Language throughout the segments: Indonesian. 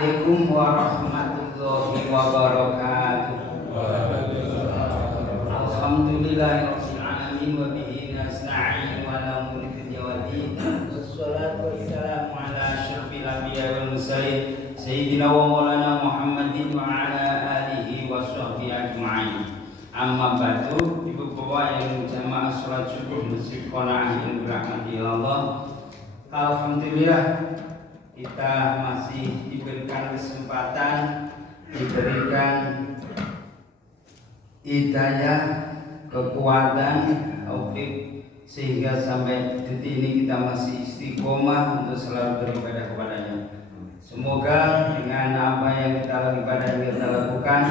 Assalamualaikum warahmatullahi wabarakatuh. Alhamdulillahirabbil alamin wa bihi nasta'in wa la mulika waddin. Wassalatu wassalamu ala asyrafil anbiya'i wal mursalin sayyidina wa maulana Muhammadin wa ala alihi washabbihi ajma'in. Amma ba'du, ibu bapak yang jamaah salat subuh masjid Qanaah yang dirahmati Allah. Alhamdulillah kita masih diberikan kesempatan, diberikan hidayah, kekuatan, taufik, sehingga sampai detik ini kita masih istiqomah untuk selalu beribadah kepadanya. Semoga dengan apa yang kita lakukan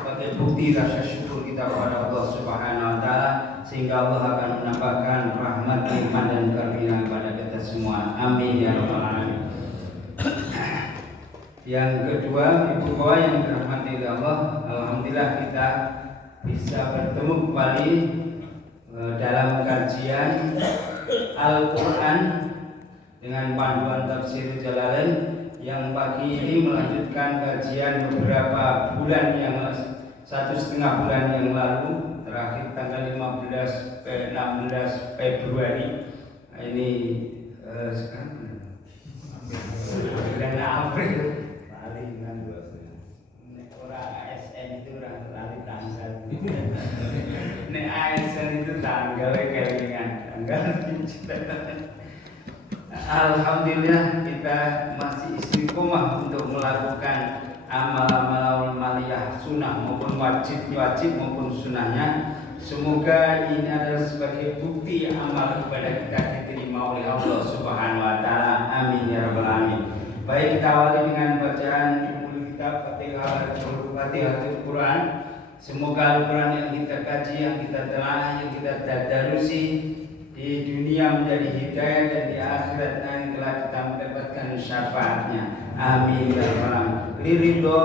sebagai bukti rasa syukur kita kepada Allah Subhanahu wa taala, sehingga Allah akan menambahkan rahmat, iman dan karunia kepada kita semua. Amin ya rabbal alamin. Yang kedua, ibu bapak yang dirahmati Allah, alhamdulillah kita bisa bertemu kembali dalam kajian Al-Quran dengan panduan tafsir Jalalain yang pagi ini melanjutkan kajian beberapa bulan yang 1,5 bulan yang lalu, terakhir tanggal 15 ke 16 Februari. Ini sekarang bulan April. Nek ASN itu tanggalnya kelingan tanggal. Alhamdulillah kita masih istiqomah untuk melakukan amal-amal maliyah sunnah maupun wajib maupun sunnahnya. Semoga ini adalah sebagai bukti amal ibadah kita diterima oleh Allah Subhanahu wa taala. Amin ya rabbal alamin. Baik, kita awali dengan bacaan kitab Fatihatul Quran. Semoga Al-Quran yang kita kaji, yang kita telah, yang kita tadarusi di dunia menjadi hidayah dan di akhirat yang telah kita mendapatkan syafaatnya. Amin ya rabbal alamin. Liridho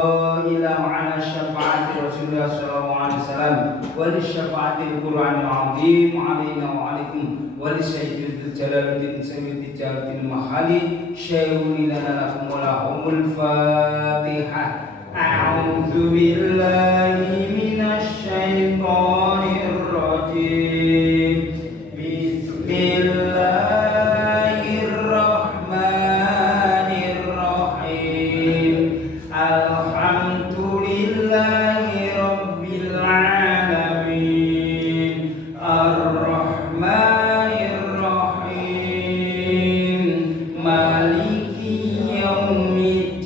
ila ma'ana syafaati Rasulullah sallallahu alaihi wasallam wa li syafaatil Qur'anil azim alaina wa alaikum wa li sayyidil jalaluddin sayyidil jalaluddin mahali syai'un lana lakum wa lahumul fatihah. A'udzu billahi minasy syaithanir rajim. Bismillahirrahmanirrahim. Alhamdulillahi rabbil alamin. Ar-Rahmanir Rahim. Maliki yaumiddin.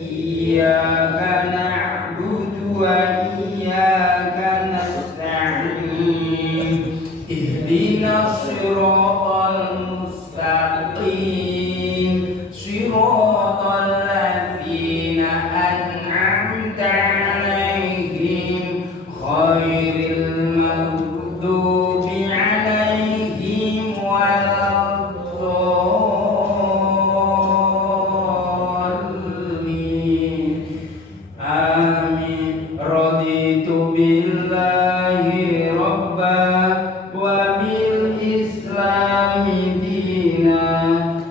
Iyyaka na'budu wa iyyaka nasta'in. Ihdinas siratal mustaqim. Siratal ladzina an'amta 'alaihim ghairil maghdubi 'alaihim waladdallin. Amin. Raditu billahi rabba wa bil islami dina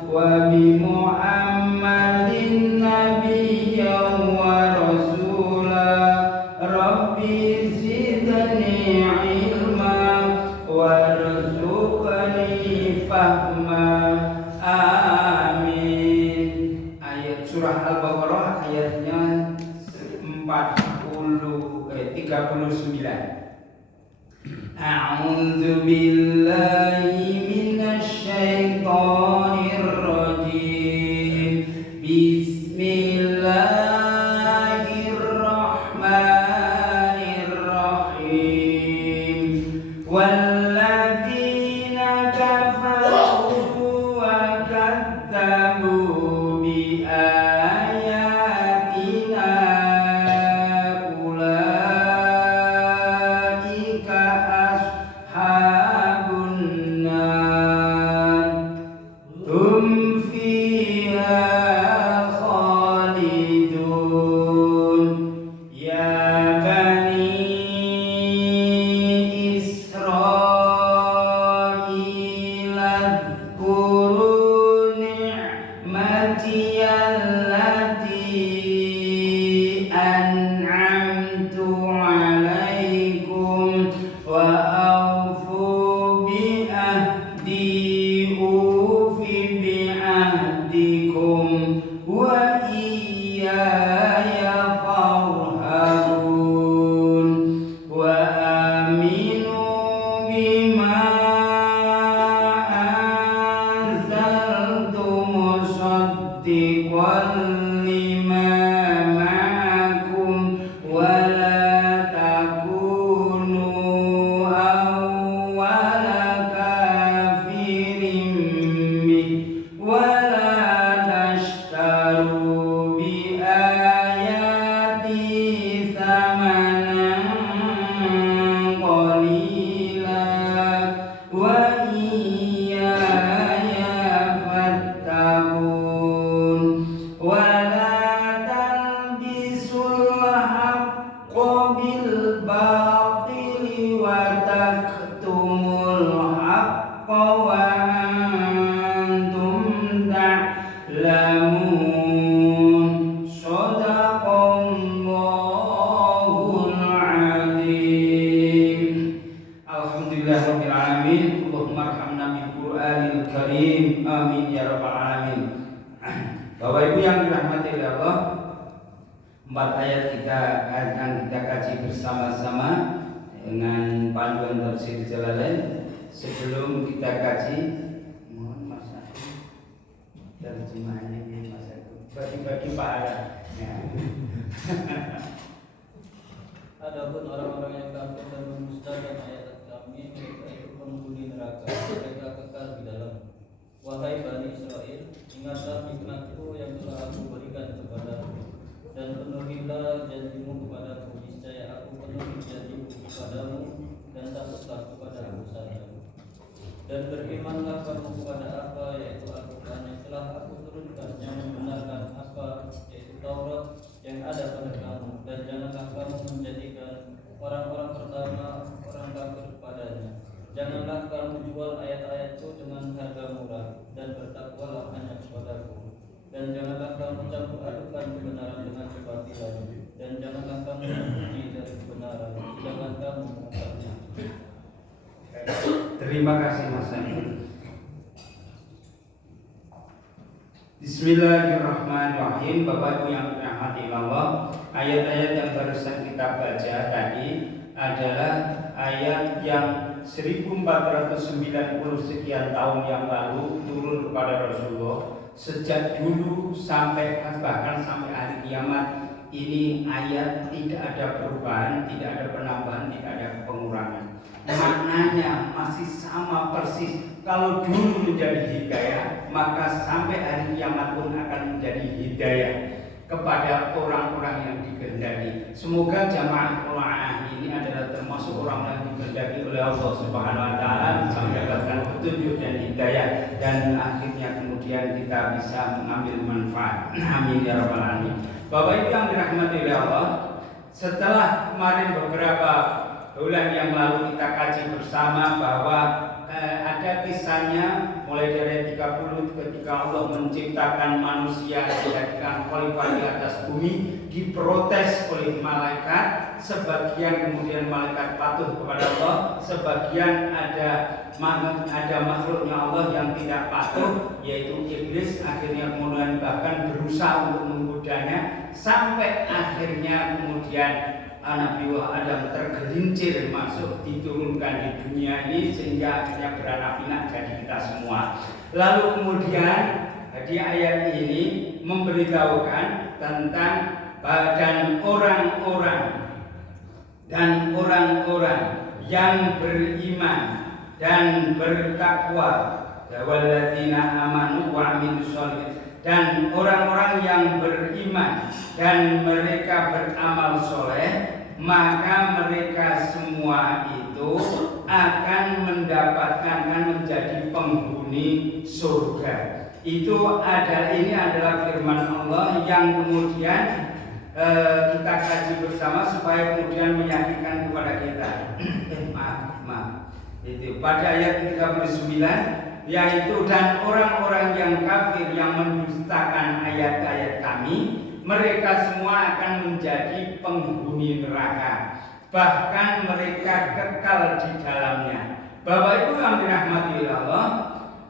wa bi Muhammadin nabiyyan wa rasula. Rabbi zidni ilma warzuqni fahma. Amin. Ayat surah Al-Baqarah ayatnya 39. A'udzu billahi minasy syaithanir rajim. Bismillahirrahmanirrahim. Walladzina kafaru wa kadzdzabu bi ayatina ulaika ashabun nar. Hum fiha khalidun. Ya bani Israil, adhkuru ni'mati allati an'amtu 'alaikum wa awfu bi ahdi ufi bi ahdikum wa iyaya farhabun wa aminu bima anzaltu musaddiqan lima ma'akum wa la takunu awwala kafirin bih wa la tashtaru bi ayati thamanan qalila wa iyaya fattaqun wa la talbisul haqqa bil batili wa taktumul haqqa wa antum ta'lamun. Shadaqallahul azim. Alhamdulillahirabbil alamin. Allahumma arhamna bil Qur'anil karim. Amin ya rabbal alamin. Bapak Ibu yang dirahmati oleh Allah, 4 ayat kita akan kita kaji bersama-sama dengan panduan tafsir Jalalain. Sebelum kita kaji, mohon Mas Aku terjemahannya ini Mas Aku bagi-bagi pahala. Ya. Adapun orang-orang yang kafir dan mendustakan ayat kami, mereka itu penghuni neraka, mereka kekal di dalam. Wahai Bani Israel, ingatlah nikmatku yang telah aku berikan kepadamu, dan penuhilah janjimu kepadaku. Niscaya aku penuhi janjimu kepadamu, dan takutlah kepada dosamu. Dan berimanlah kamu kepada apa, yaitu Al-Quran yang telah aku turunkan, yang membenarkan apa, yaitu Taurat yang ada pada kamu. Dan janganlah kamu menjadikan orang-orang pertama orang kafir kepadanya. Janganlah kamu jual ayat-ayatku dengan harga murah, dan bertakwalah hanya kepadaku. Dan janganlah kamu campur adukan kebenaran dengan kebatilan, dan janganlah kamu memuji dari kebenaran, jangan kamu mengungkapnya. Terima kasih Mas Ani. Bismillahirrahmanirrahim. Bapak Ibu yang dirahmati Allah, ayat-ayat yang barusan kita baca tadi adalah ayat yang 1490 sekian tahun yang lalu turun kepada Rasulullah. Sejak dulu sampai bahkan sampai hari kiamat, ini ayat tidak ada perubahan, tidak ada penambahan, tidak ada pengurangan. Maknanya masih sama persis. Kalau dulu menjadi hidayah, maka sampai hari kiamat pun akan menjadi hidayah kepada orang-orang yang dikehendaki. Semoga jamaah qiraah ini adalah termasuk orang yang dikehendaki oleh Allah Subhanahu wa taala, bisa mendapatkan petunjuk dan hidayah, dan akhirnya kemudian kita bisa mengambil manfaat. Amin ya rabbal alamin. Bapak Ibu yang dirahmati oleh Allah, setelah kemarin beberapa bulan yang lalu kita kaji bersama bahwa ada kisahnya mulai dari 30 ketika Allah menciptakan manusia dijadikan khalifah di atas bumi, diprotes oleh malaikat. Sebagian kemudian malaikat patuh kepada Allah, sebagian ada makhluknya Allah yang tidak patuh, yaitu iblis. Akhirnya kemudian bahkan berusaha untuk menggodanya, sampai akhirnya kemudian Nabi Adam tergelincir masuk, diturunkan di dunia ini, sehingga akhirnya beranak pinak jadi kita semua. Lalu kemudian di ayat ini memberitahukan tentang dan orang-orang yang beriman dan bertakwa, walladzina amanu wa amilus sholihat, dan orang-orang yang beriman dan mereka beramal soleh, maka mereka semua itu akan mendapatkan, akan menjadi penghuni surga. Ini adalah firman Allah yang kemudian kita kaji bersama supaya kemudian meyakinkan kepada kita. Maaf. Itu pada ayat 39 yaitu dan orang-orang yang kafir yang mendustakan ayat-ayat kami, mereka semua akan menjadi penghuni neraka, bahkan mereka kekal di dalamnya. Bapak Ibu yang dirahmati Allah,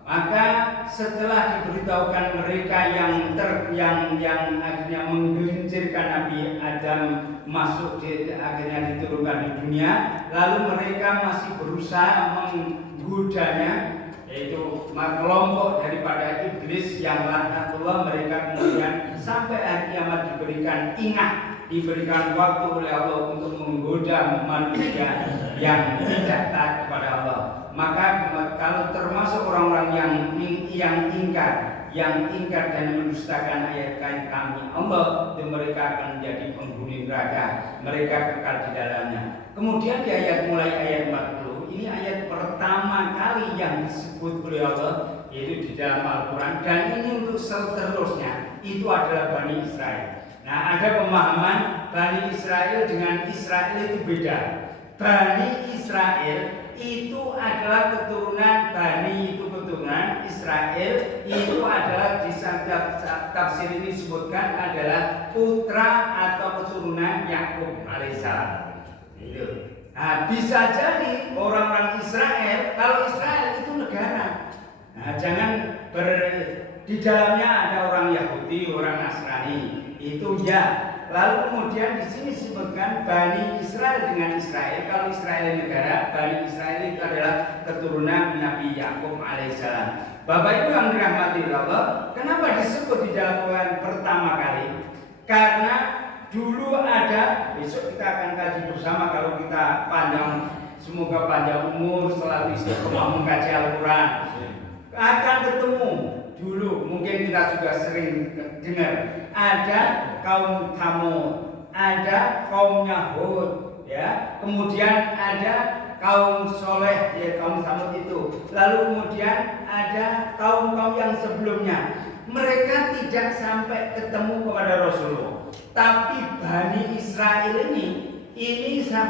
maka setelah diberitahukan mereka yang akhirnya menggelincirkan Nabi Adam masuk akhirnya diturunkan di dunia, lalu mereka masih berusaha menggodanya, yaitu kelompok daripada iblis yang laknatullah, mereka kemudian sampai hari kiamat diberikan waktu oleh Allah untuk menggoda manusia yang tidak taat kepada Allah. Maka kalau termasuk orang-orang yang ingkar dan mendustakan ayat-ayat kami Allah, mereka akan menjadi penghuni neraka, mereka kekal di dalamnya. Kemudian di mulai ayat 40, ini ayat pertama kali yang disebut oleh Allah, yaitu di dalam Al-Quran, dan ini untuk seterusnya itu adalah Bani Israel. Nah, ada pemahaman Bani Israel dengan Israel itu beda. Bani Israel itu adalah keturunan Israel, itu adalah di tafsir ini disebutkan adalah putra atau keturunan Yakub alaihissalam. Itu. Nah, bisa jadi orang-orang Israel, kalau Israel itu negara. Nah, jangan di dalamnya ada orang Yahudi, orang Nasrani, itu ya. Lalu kemudian di sini disebutkan Bani Israel dengan Israel. Kalau Israel negara, Bani Israel itu adalah keturunan Nabi Yakub alaihissalam. Bapak Ibu yang dirahmati Allah, kenapa disebut di dalam Quran pertama kali? Karena dulu ada, besok kita akan kaji bersama kalau kita semoga panjang umur selalu istiqomah mengkaji Al-Quran. Akan ketemu dulu, mungkin kita juga sering dengar, ada kaum Thamud, ada kaumnya Hud, ya. Kemudian ada kaum Soleh, ya, kaum Thamud itu. Lalu kemudian ada kaum-kaum yang sebelumnya. Mereka tidak sampai ketemu kepada Rasulullah. Tapi Bani Israel ini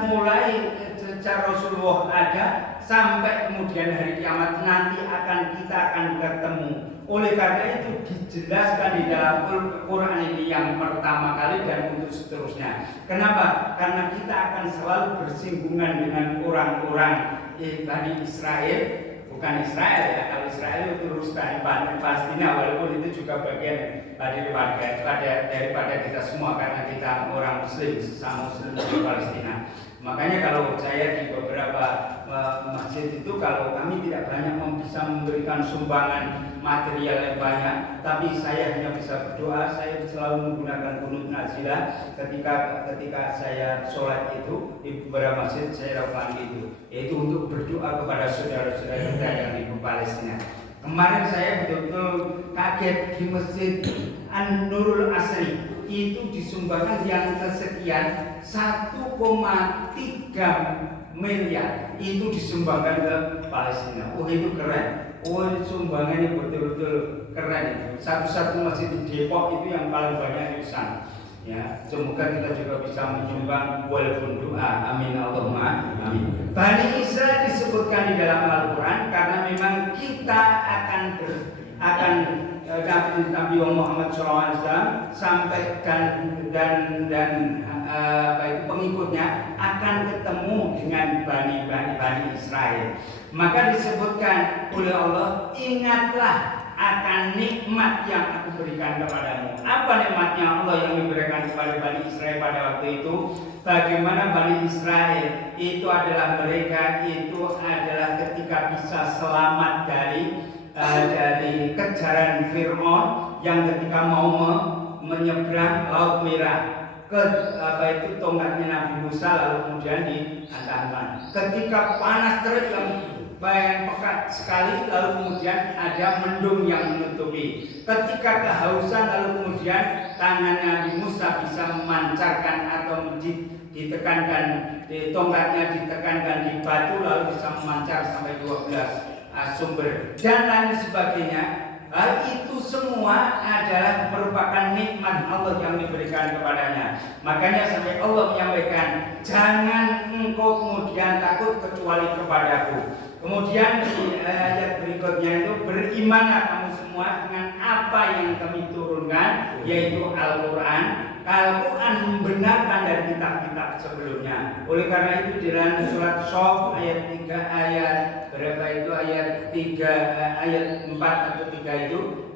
mulai sejak Rasulullah ada sampai kemudian hari kiamat nanti kita akan ketemu. Oleh karena itu dijelaskan di dalam Quran ini yang pertama kali dan untuk seterusnya. Kenapa? Karena kita akan selalu bersinggungan dengan orang-orang Bani Israel, bukan Israel ya. Kalau Israel itu terus dari Palestina, walaupun itu juga bagian daripada kita semua karena kita orang Muslim, sesama Muslim di Palestina. Makanya kalau saya di beberapa masjid itu, kalau kami tidak banyak bisa memberikan sumbangan material yang banyak, tapi saya hanya bisa berdoa. Saya selalu menggunakan qunut nazilah ketika saya sholat itu di beberapa masjid saya lakukan itu, yaitu untuk berdoa kepada saudara-saudara kita yang di Palestina. Kemarin saya betul-betul kaget di masjid An-Nurul Asri itu disumbangkan yang kesekian 1,3 miliar itu disumbangkan ke Palestina. Itu keren. Sumbangannya betul-betul keren itu. Satu-satu masjid di Depok itu yang paling banyak di sana. Ya, semoga kita juga bisa menyumbang walaupun doa. Amin Allahumma amin. Bani Israel disebutkan di dalam Al-Quran karena memang kita akan Nabi Muhammad SAW sampai dan pengikutnya akan ketemu dengan Bani Israel. Maka disebutkan oleh Allah, ingatlah akan nikmat yang aku berikan kepadamu. Apa nikmatnya Allah yang diberikan kepada Bani Israel pada waktu itu? Bagaimana Bani Israel itu adalah ketika bisa selamat dari kejaran Fir'aun yang ketika mau menyeberang Laut Merah itu tongkatnya Nabi Musa lalu kemudian dihantamkan. Ketika panas terik yang pekat sekali lalu kemudian ada mendung yang menutupi. Ketika kehausan lalu kemudian tangan Nabi Musa bisa memancarkan atau ditekankan tongkatnya ditekankan di batu lalu bisa memancar sampai 12 sumber dan lain sebagainya. Itu semua adalah merupakan nikmat Allah yang diberikan kepadanya. Makanya sampai Allah menyampaikan, jangan engkau kemudian takut kecuali kepadaku. Kemudian di ayat berikutnya itu berimanlah kamu semua dengan apa yang kami turunkan, yaitu Al-Quran. Al-Quran membenarkan dari kitab-kitab sebelumnya. Oleh karena itu di dalam surat Shaf ayat 3 ayat berapa itu ayat 3 ayat 4 atau 3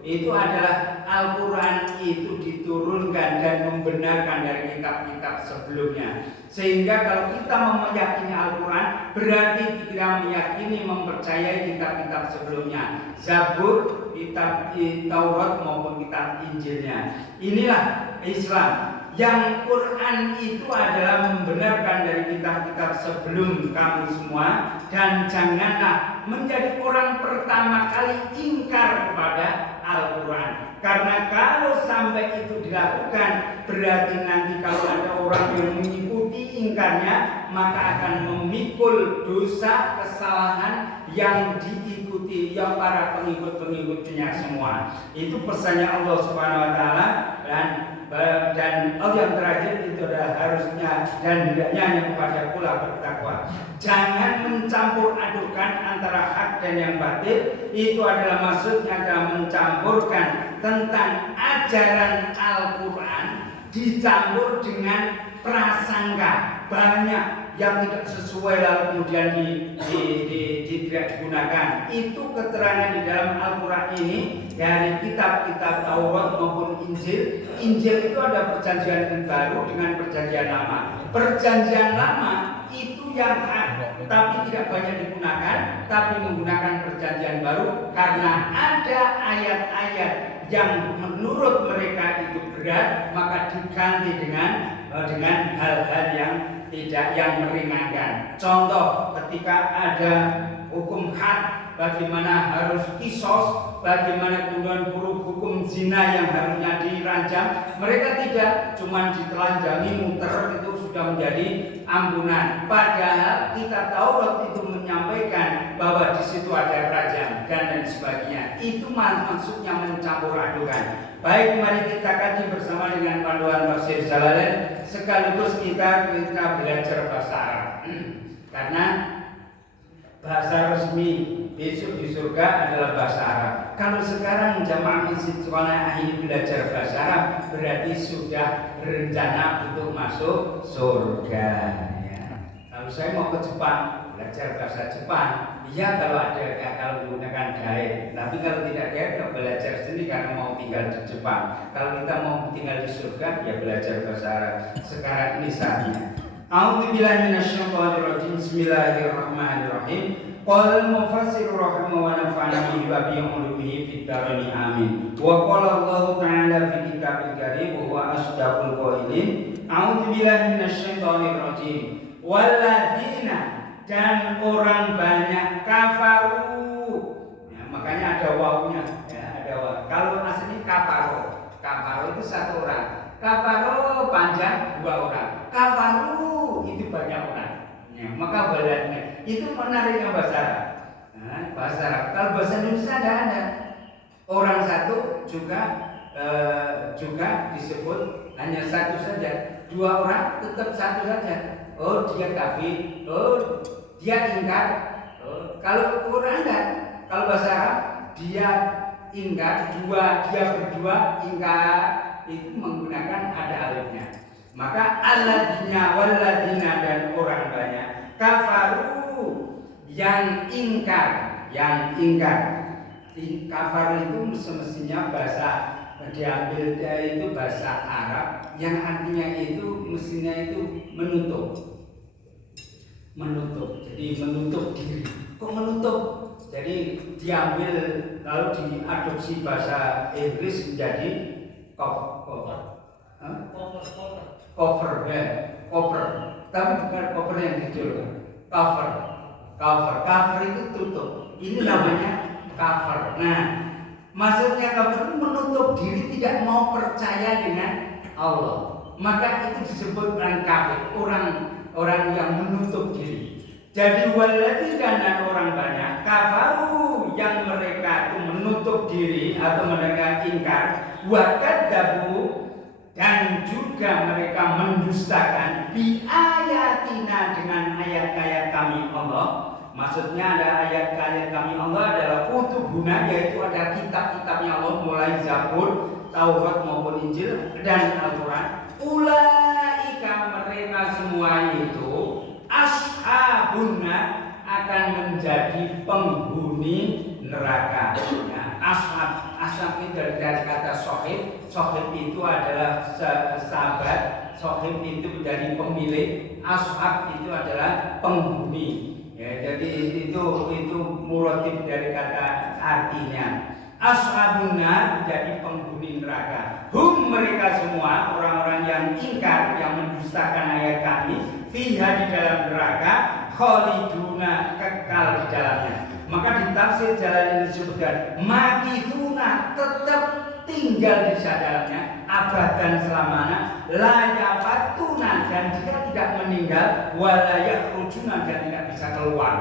itu adalah Al-Quran itu diturunkan dan membenarkan dari kitab-kitab sebelumnya. Sehingga kalau kita meyakini Al-Quran berarti kita meyakini mempercayai kitab-kitab sebelumnya, Zabur, kitab Taurat maupun kitab Injilnya. Inilah Islam. Yang Quran itu adalah membenarkan dari kitab-kitab sebelum kamu semua, dan janganlah menjadi orang pertama kali ingkar kepada Al-Quran. Karena kalau sampai itu dilakukan, berarti nanti kalau ada orang yang mengikuti ingkarnya, maka akan memikul dosa kesalahan yang diikuti yang para pengikut-pengikutnya semua. Itu pesannya Allah Subhanahu wa taala, dan yang terakhir itu adalah harusnya dan hendaknya hanya kepada pula bertakwa. Jangan mencampur adukan antara hak dan yang batil. Itu adalah maksudnya adalah mencampurkan tentang ajaran Al-Quran dicampur dengan prasangka banyak yang tidak sesuai lalu kemudian tidak digunakan. Itu keterangan di dalam Al-Quran ini dari kitab-kitab Taurat maupun Injil. Injil itu ada perjanjian baru dengan perjanjian lama. Perjanjian lama itu yang hak, tapi tidak banyak digunakan, tapi menggunakan perjanjian baru karena ada ayat-ayat yang menurut mereka itu berat, maka diganti dengan hal-hal yang meringankan. Contoh, ketika ada hukum had, bagaimana harus kisos, bagaimana kemudian hukum zina yang harusnya diranjam, mereka tidak, cuma ditelanjangi muter itu sudah menjadi ampunan. Padahal kitab Taurat itu menyampaikan bahwa di situ ada rajam dan lain sebagainya. Itu maksudnya mencampur adukan. Baik, mari kita kaji bersama dengan panduan Tafsir Jalalain sekaligus kita belajar bahasa Arab. Karena bahasa resmi besok di surga adalah bahasa Arab. Kalau sekarang jamaah masjid sekolah ini belajar bahasa Arab, berarti sudah berencana untuk masuk surga. Ya. Kalau saya mau ke Jepang, belajar bahasa Jepang. Iya kalau menggunakan gaib. Tapi kalau tidak gaib, belajar sendiri karena mau tinggal di Jepang. Kalau kita mau tinggal di surga, ya belajar bahasa Arab. Sekarang ini saatnya. A'udzubillahi minasyaitonirrajim. Bismillahirrahmanirrahim. Qala al-mufassir rahimahu wa nafa'ana bihi wa bi ulumihi fid dharain amin. Wa qala Allah ta'ala fi kitabil karim wa huwa asdaqul qailin. A'udzubillahi minasyaitonirrajim. Walladzina, dan orang banyak kafaru. Ya, makanya ada wawunya, ya, ada waw. Kalau asli kafaro. Kafaro itu satu orang. Kafaro panjang dua orang. Kafaru itu banyak orang. Ya, maka badannya itu menariknya bahasa Arab. Nah, bahasa Arab. Kalau bahasa Indonesia ada. Orang satu juga disebut hanya satu saja. Dua orang tetap satu saja. Oh, dia kafir. Oh, dia ingkar. Oh, kalau Quran enggak. Kalau bahasa Arab dia ingkar, dia berdua ingkar, itu menggunakan ada alifnya. Maka alladzina walladzina, dan orang banyak kafaru yang ingkar. Kafar itu semestinya bahasa diambil dari itu bahasa Arab yang artinya itu mestinya itu menutup. Jadi menutup diri. Kok menutup? Jadi diambil lalu diadopsi bahasa Inggris menjadi cover. Tapi bukan cover yang dijual. Cover itu tutup. Ini namanya cover. Nah, maksudnya cover itu menutup diri, tidak mau percaya dengan Allah. Maka itu disebut orang kafir, orang yang menutup diri. Jadi walladzina, dan orang banyak kafaru yang mereka itu menutup diri atau mereka ingkar, wa kadzabu, dan juga mereka mendustakan bi ayatina, dengan ayat-ayat kami Allah. Maksudnya ada ayat-ayat kami Allah adalah kutubuna, yaitu ada kitab-kitabnya Allah mulai Zabur, Taurat maupun Injil dan Al-Quran. Ulaika mereka semua itu ashabunna akan menjadi penghuni neraka. Ya, ashab itu dari kata sohib. Sohib itu adalah sahabat. Sohib itu dari pemilik. Ashab itu adalah penghuni. Ya, jadi itu muratif dari kata artinya. Ashabuna menjadi penghuni neraka. Mereka semua orang-orang yang ingkar, yang mendustakan ayat kami, fiha di dalam neraka, khaliduna kekal di dalamnya. Maka di tafsir jalan ini disebutkan makithuna, tetap tinggal di dalamnya abadan selamanya, la yafatuna, dan jika tidak meninggal, wala yakhrujuna, dan tidak bisa keluar.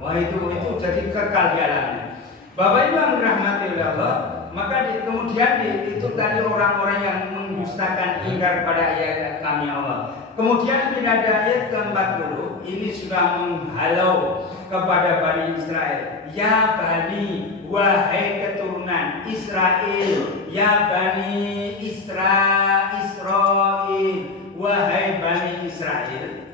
Wah itu jadi kekal di dalamnya. Bapak Ibu yang dirahmati oleh Allah, maka kemudian itu tadi orang-orang yang mendustakan ingkar pada ayat kami Allah. Kemudian pada ayat ke-40 ini sudah menghalau kepada Bani Israel. Ya Bani, wahai keturunan Israel, ya Bani Israel, wahai Bani Israel,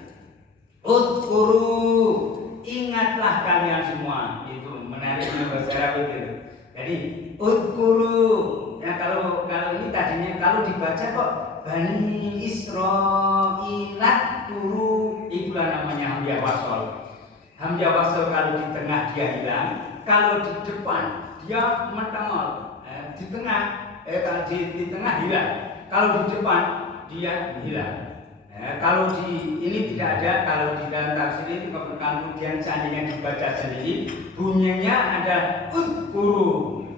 udhkuru, ingatlah kalian semua. Itu menariknya bahasa Arab itu. Jadi udhkuru, ya kalau ini tadinya kalau dibaca kok Bani Israilat turu, itulah namanya hamzah wasol. Hamzah wasol kalau di tengah dia hilang, kalau di depan dia mentengol. Di tengah hilang, kalau di depan dia hilang. Kalau di ini tidak ada, kalau di dalam tafsir ini kemudian seandainya dibaca sendiri, bunyinya ada udhkuru,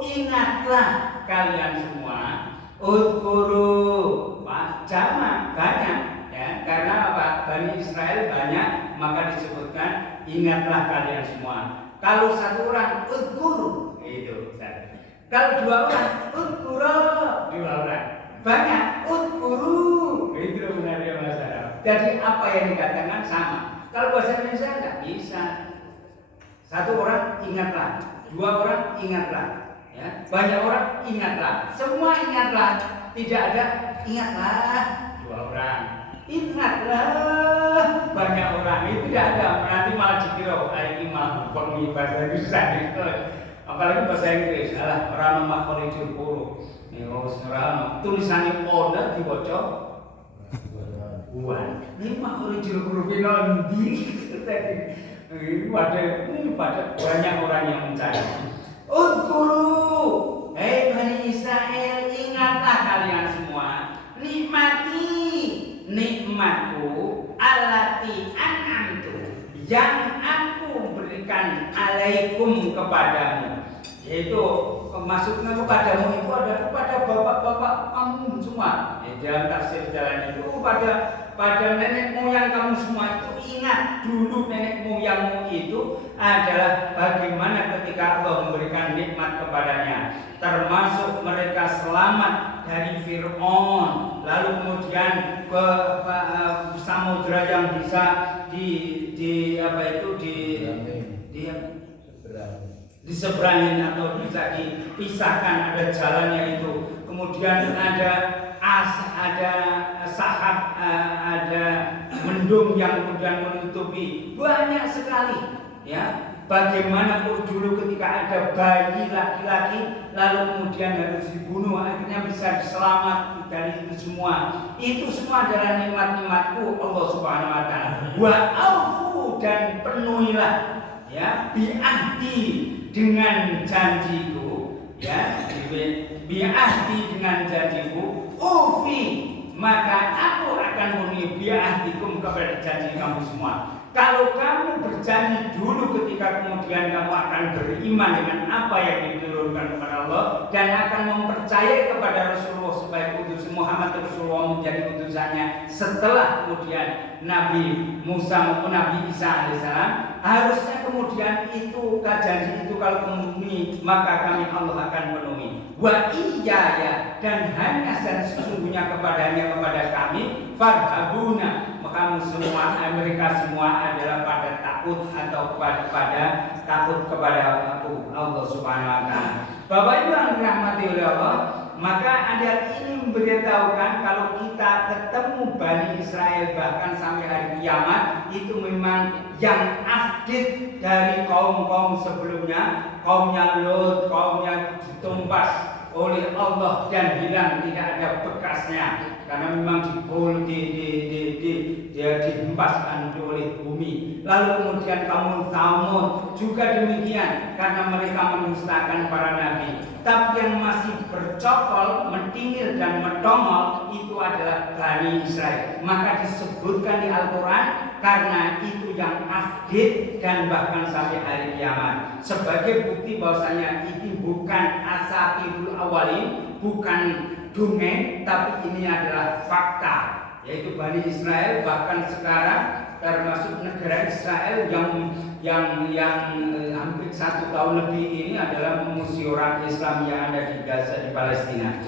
ingatlah kalian semua. Udhkuru, jamak banyak, ya, karena apa? Bani Israel banyak, maka disebutkan ingatlah kalian semua. Kalau satu orang udhkuru, itu satu. Kalau dua orang udhkuru, dua orang. Banyak udhkuru, itu benarnya masalah. Jadi apa yang dikatakan sama. Kalau bahasa Indonesia tidak bisa. Satu orang ingatlah, dua orang ingatlah. Ya, banyak orang ingatlah, semua ingatlah, tidak ada ingatlah dua orang, ingatlah banyak orang, itu tidak ada. Nanti malah dikira ini malah bukan bahasa Indonesia, apalagi bahasa Inggris. Orang makhluk puru, tulisannya order dibaca buan, ini makhluk puru pinondi. Ini pada banyak orang yang mencari. Udhkuru, hei Bani Israel, ingatlah kalian semua nikmatku allati an'amtu, yang aku berikan alaikum kepadamu. Yaitu maksudnya kepadamu itu adalah kepada bapak-bapak kamu semua. Dalam tafsir jalan itu pada nenek moyang kamu semua itu, ingat dulu nenek moyangmu itu adalah bagaimana ketika Allah memberikan nikmat kepadanya, termasuk mereka selamat dari Fir'aun, lalu kemudian ke samudra yang bisa diseberangin atau bisa dipisahkan, ada jalannya itu. Kemudian ada sahab, ada mendung yang kemudian menutupi, banyak sekali. Ya, bagaimana dulu ketika ada bayi laki-laki lalu kemudian harus dibunuh, akhirnya bisa selamat dari itu semua. Itu semua adalah nikmat-nikmatku Allah Subhanahu Wa Taala. Wa aufu, dan penuhilah, ya, bi'ahdi, dengan janjiku, ya, bi'ahdi, dengan janjiku, ufi, maka aku akan memenuhi bi'ahdikum, kepada janji kamu semua. Kalau kamu berjanji dulu ketika kemudian kamu akan beriman dengan apa yang diturunkan kepada Allah dan akan mempercayai kepada Rasulullah supaya utus Muhammad Rasulullah menjadi utusannya setelah kemudian Nabi Musa maupun Nabi Isa alaihissalam, harusnya kemudian itu janji itu kalau memenuhi maka kami Allah akan penuhi. Wa iyaya, dan hanya dan sesungguhnya kepada kami farhabuna, maka kamu semua, mereka semua adalah pada takut atau pada takut kepada Allah Subhanahu wa taala. Bapak Ibu yang dirahmati oleh Allah, maka ayat ini memberitahukan kalau kita ketemu Bani Israel bahkan sampai hari kiamat itu memang yang update dari kaum-kaum sebelumnya, kaumnya Lot, kaumnya ditumpas oleh Allah dan hilang tidak ada bekasnya karena memang dihempaskan oleh bumi. Lalu kemudian kaum Tsamud juga demikian karena mereka mendustakan para nabi. Tapi yang masih bercokol, mentingil dan mendongol itu adalah Bani Israel. Maka disebutkan di Al-Quran karena itu yang update dan bahkan sampai hari kiamat. Sebagai bukti bahwasanya itu bukan asatirul awalin, bukan dongeng, tapi ini adalah fakta. Yaitu Bani Israel bahkan sekarang termasuk negara Israel yang hampir 1 tahun lebih ini adalah mengungsi orang Islam yang ada di Gaza di Palestina.